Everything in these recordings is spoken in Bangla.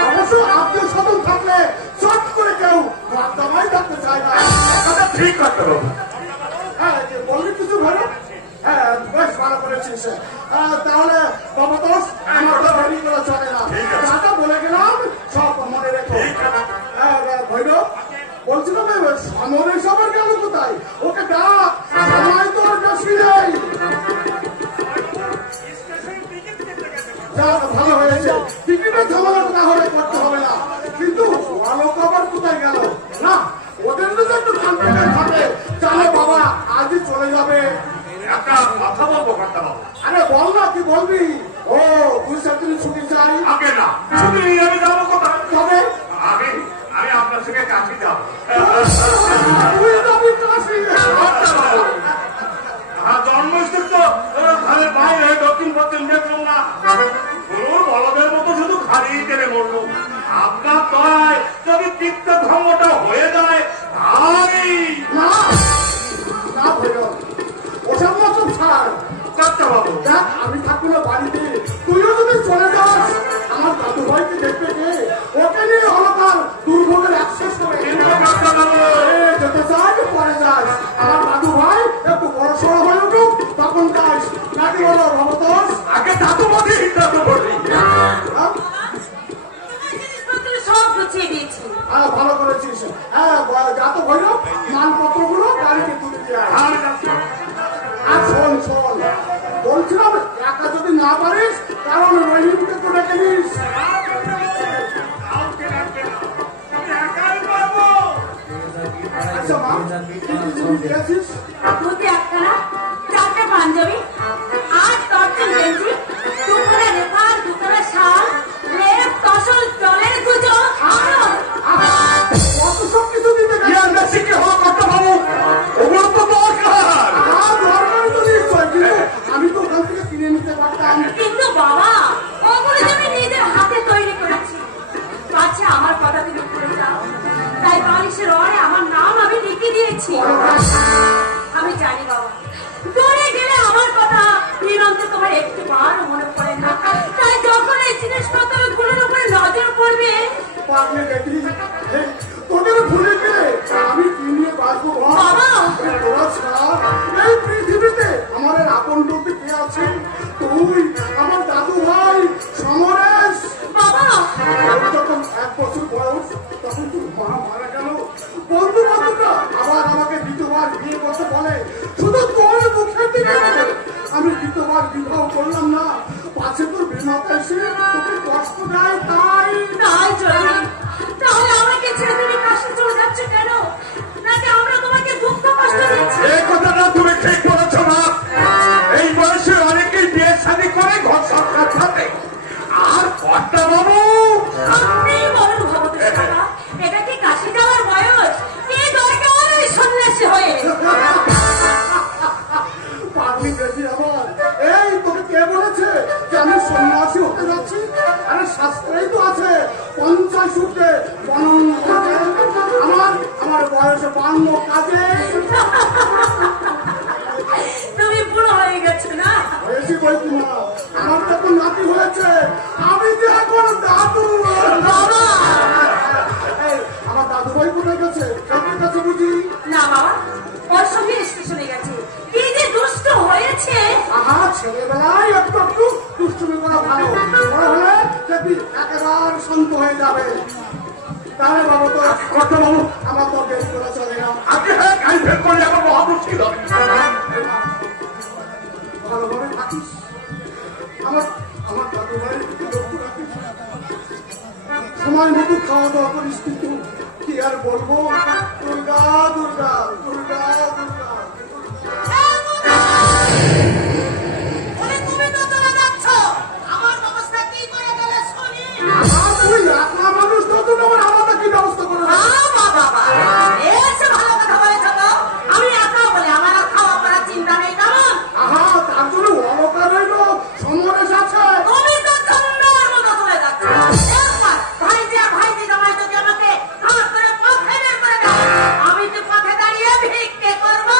অবশ্য আত্মীয় স্বজন থাকলে চট করে কেউ দামাই থাকতে চায় না। ঠিক করতে বাবু। হ্যাঁ বললি কিছু ভালো। হ্যাঁ বেশ ভালো করেছিস। তাহলে বাবা দোষ আমার তো দেরি করে চলে না, যা বলে গেলাম সব মনে রেখো। হ্যাঁ ভৈরব বলছিলাম সমরেশ আবার গেল কোথায়? ওকে ডাক, সময় তো আর বেশি নেই। ভালো হয়েছে, টিকিটের ঝামেলা তাহলে করতে হবে না। কিন্তু আলোক আবার কোথায় গেল? না ওদের যদি একটু কনফিডেন্স থাকে তাহলে বাবা আজই চলে যাবে। একটা কথা বলবো কর্তা বাবু। আরে বল না, কি বলবি? ও তুই সেদিন ছুটি চাই? আগে না, ছুটি নিয়ে আমি যাবো কোথায়? তবে আমি আমি আপনার সঙ্গে কাশি যাবো। তুই যাবি কাশি? জন্মস্থিত তো ঘরের বাইরে দক্ষিণ পশ্চিম দেখলাম না, গরুর বলদের মতো শুধু খালি টেনে মরলো। আপনার দয়ায় যদি তীর্থ ধর্মটা হয়ে যায় তাই না না ভৈরব, ওসব মতো ছাড়। কর্তা বাবু। দেখ আমি থাকবো না বাড়িতে, তুইও যদি চলে যাস আমার দাদু ভাইকে দেখবে কে? ওকে নিয়ে অলকার দুর্ভোগের অ্যাক্সেস হবে। যেতে চাই পরে যাস, আমার দাদু ভাই একটু বড় সড়ো হয়ে উঠুক তখন যাস। নাকি বলো ভবতোষ? আগে দাদু বলি, দাদু বলি। সব গুছিয়ে দিয়েছি। হ্যাঁ ভালো করেছিস। হ্যাঁ যা তো ভৈরব, মালপত্রগুলো গাড়িতে তুলে দিয়ে আয়। আর শোন শোন, বলছিলাম একা যদি না পারিস কারণ রহিমকে তো ডেকে নিস। আচ্ছা মা, কি কি জিনিস দিয়েছিস? দুটি একখানা, চারটে পাঞ্জাবি, আর দশজন গেঞ্জি, দুপুরে রেফার, দুপুরে শাল, লেপ, তসল, জলের গুজো, আরো কত সব কিছু দিতে গেছিস? বেশি কি হলো কর্তা বাবু? ওগুলো তো দরকার। দরকার তো নিশ্চয়, কিন্তু আমি তো ওখান থেকে কিনে নিতে পারতাম। কিন্তু বাবা ওগুলো আমি নিজের হাতে তৈরি করেছি। আচ্ছা আমার কথা তুমি ভুলে যাও, তাই বালিশের ওরে আমার নাম আমি লিখে দিয়েছি। আমি জানি বাবা দূরে গেলে আমার কথা নিরন্তে তোমার একটু বার মনে পড়ে না, তাই যখন এই জিনিসপত্রগুলোর উপরে নজর পড়বে পাগলে বেটি, তোদের ভুলে গেলে আমি কি নিয়ে বাঁচবো? বাবা! তোরা ছাড়া এই পৃথিবীতে আমার আপন বলতে কে আছে? তুই, আমার দাদু ভাই সমরেশ। বাবা যখন 1 বছর বয়স তখন তোর মা মারা গেল। বন্ধু বান্ধবরা আবার আমাকে দ্বিতীয়বার বিয়ে করতে বলে, শুধু তোর মুখের দিকে আমি দ্বিতীয়বার বিবাহ করলাম না। পাছে তোর বিমাতা এসে তোকে কষ্ট দেয় তাই। তাই চলে, তাহলে আমাকে ছেড়ে তুমি কাশি চলে যাচ্ছ কেন? নাকি আমরা তোমাকে দুঃখ কষ্ট দিচ্ছি? এই কথাটা তুমি ঠিক বলেছ না। এই বয়সে অনেকেই বিয়ে শাদী করে ঘর সংসার থাকে। আর কর্তা বাবু আপনি বলুন ভগবতী বাবা, এটা কি কাশি যাওয়ার বয়স? কি দরকার ওই সন্ন্যাসী হয়ে? পাগলি বেশি আমার। এই তোকে কে বলেছে যে আমি সন্ন্যাসী হতে যাচ্ছি? আরে শাস্ত্রেই তো আছে 50 ঊর্ধ্বে বনন কাজে। আমার বয়স 52 কাজে। তুমি বুড়ো হয়ে গেছো না? হয়েছি বলছি না, আমার তো এখন নাতি হয়েছে। আমি যে এখন দাদু। বাবা এই, আমার দাদু ভাই কোথায় গেছে? কাছে কাছে বুঝি? না বাবা, ওর সঙ্গে স্টেশনে গেছে। কি যে দুষ্ট হয়েছে। আহা ছেলেবেলায় একটু একটু দুষ্টুমি করা ভালো, বড় হলে দেখবি একেবারে শান্ত হয়ে যাবে। তাহলে বাবু তো কর্তা বাবু আমার তো দেরি করে চলে না। আগে হ্যাঁ কাল ফের করলে আমার মহা মুশকিল হবে। ভালোভাবে থাকিস। আমার আমার দাদু ভাইয়ের দিকে লক্ষ্য রাখিস। সময় মতো খাওয়া দাওয়া করিস, কিন্তু কি আর বলবো, দুর্গা দুর্গা দুর্গা দুর্গা। তুমি তো চলে যাচ্ছ, আমার ব্যবস্থা কি করে দেবে শুনি? তুই একলা মানুষ তো, তুই আমার আমাদের কি ব্যবস্থা করে দেবে? বাবা এসে ভালো কথা বলেছ তো। আমি একা বলে আমার আর খাওয়া করার চিন্তা নেই কেমন? আহা তার জন্য অলকার রইল, সমরেশ আছে। তুমি তো চন্দ্রের মতো চলে যাচ্ছ। একবার ভাইজি জামাই যদি আমাকে হাত করে পথে বের করে দেয়, আমি তো পথে দাঁড়িয়ে ভিক্ষে করবো।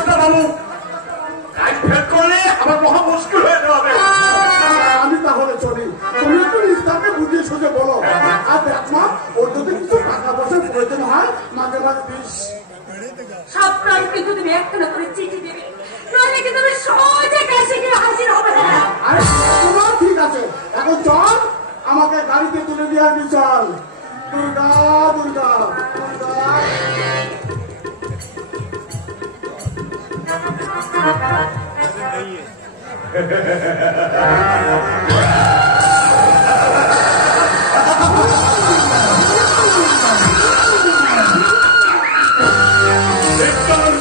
কর্তা বাবু লাইট ফেল করলে আমার মহা মুশকিল হয়ে যাবে। আমি তাহলে চলি, তুমি একটু নিস্তারকে বুঝিয়ে সুঝে বলো। আর দেখ মা, ওর যদি কিছু টাকা পয়সার প্রয়োজন হয় মাঝে মাঝে দিস। সপ্তাহে কিন্তু তুমি একটা না করে চিঠি দেবে, নইলে কিন্তু তুমি সহজে কাছে গিয়ে হাজির হবে না। আরে তোমার ঠিক আছে, এখন চল আমাকে গাড়িতে তুলে দিয়ে আসবি, চল। দুর্গা দুর্গা দুর্গা।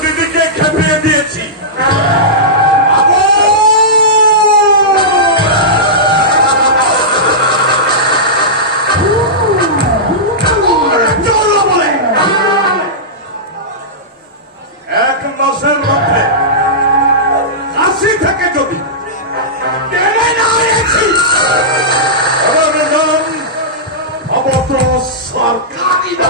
দিদিকে খেপিয়ে দিয়েছি। এক মাসের মধ্যে কাশি থেকে যদি টেনে না এনেছি আমার নাম অবত সরকারি না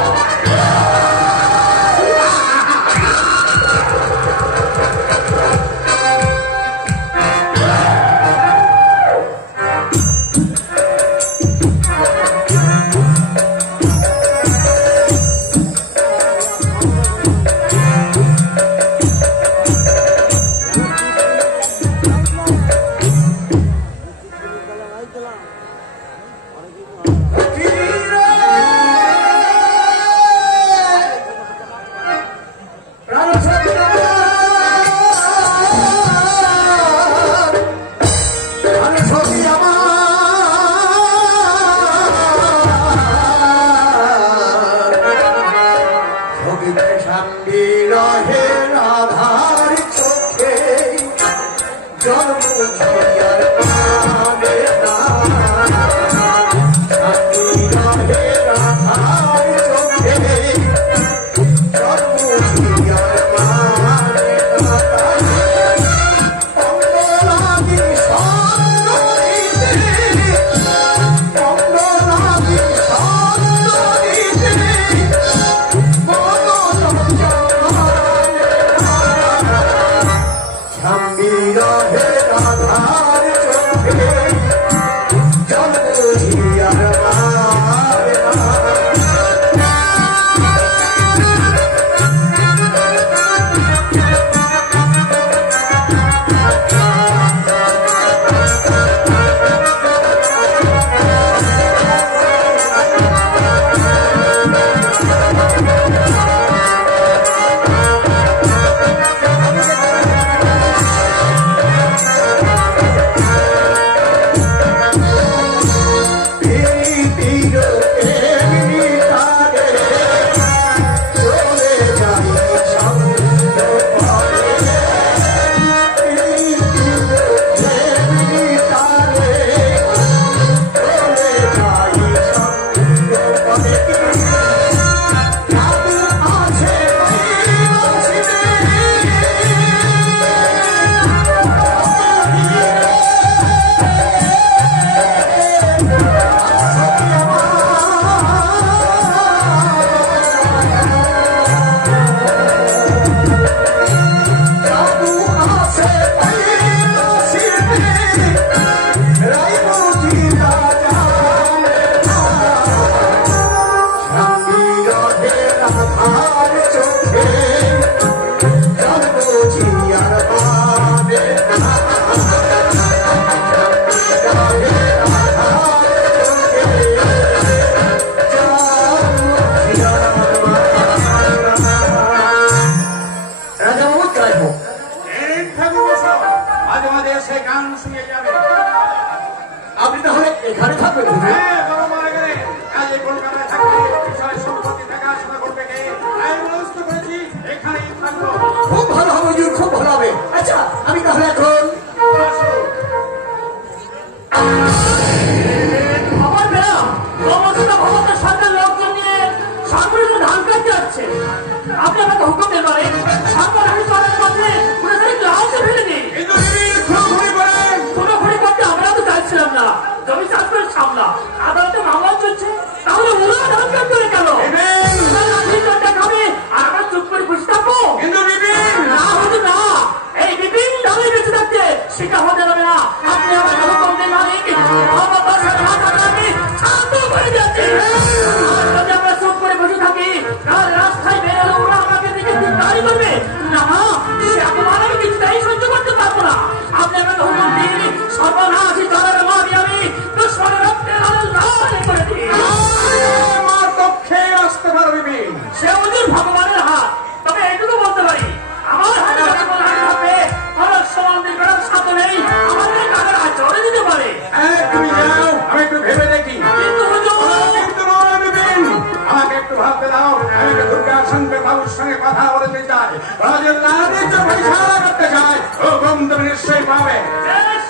তুমি নিশ্চয়ই পাবে। বেশ,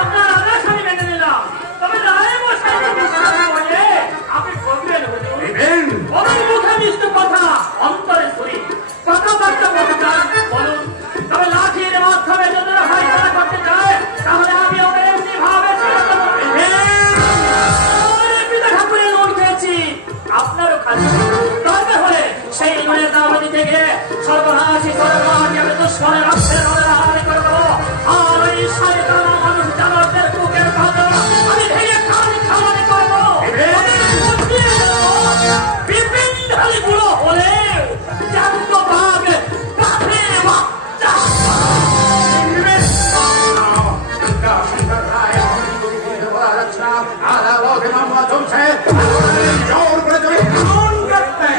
আপনার আদেশ আমি মেনে নিলাম। তবে রায় মশাইকে বিশ্বাস করে আপনি ঠকবেন হুজুর। ওদের মুখে মিষ্টি কথা, অন্তরে ছুরি। কথাবার্তা বলতে চান বলুন। তবে লাঠির মাধ্যমে যদি ফাইসলা করতে চায় তাহলে আমি ওদের এমনি ভাবে ছেড়ে দেবো। ওদের পিতা ঠাকুরের লোন খেয়েছি, আপনারও খাচ্ছি। দরকার হলে সেই লোনের দাম দিতে গিয়ে সর্বনাশী সর্বনাশী আমি দুশ্মনের অক্ষের ওদের হারানি করে দেবো। আর ওই শয়তানা মানুষ জানোয়ারদের বুকের পাতা আমি ভেঙে খালি খাওয়ানি করবো। ওদের বুঝিয়ে দেবো, বিপিন ঢালি বুড়ো হলে জ্যান্ত বাঘ কাঠের বাচ্চা। আদালতে মামলা চলছে, জোর করে তুমি এমন করতে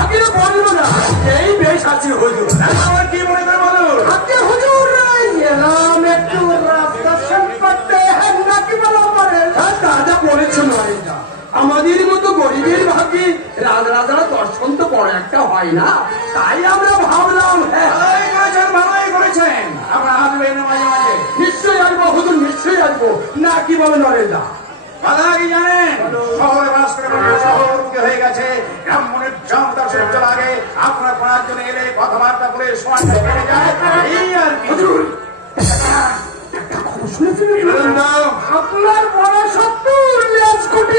আগে বলবো না, এই বেশ আছে হুজুর। আমার কি মনে করে বলুন? আগে হুজুর এলাম একটু দর্শন করতে, নাকি বলা পারে? দাদা বলেছেন আমাদের মতো গরিবের ভাগ্যে রাজরাজারা দর্শন তো বড় একটা হয় না, তাই আমরা ভাবলাম ভালোই করেছেন। আমরা আসবেন মাঝে মাঝে। নিশ্চয়ই আসবো হুজুর, নিশ্চয়ই আসবো। না কি বলে নরেন্দা দাদা কি জানেন, শহরে বাস করে শহর মুখে হয়ে গেছে। ব্রাহ্মণের জম দর্শন লাগে, আপনার পড়ার জন্য এলে কথাবার্তা বলে সময়টা কেটে যায়, এই আর কি। আপনার বড় 70 কোটি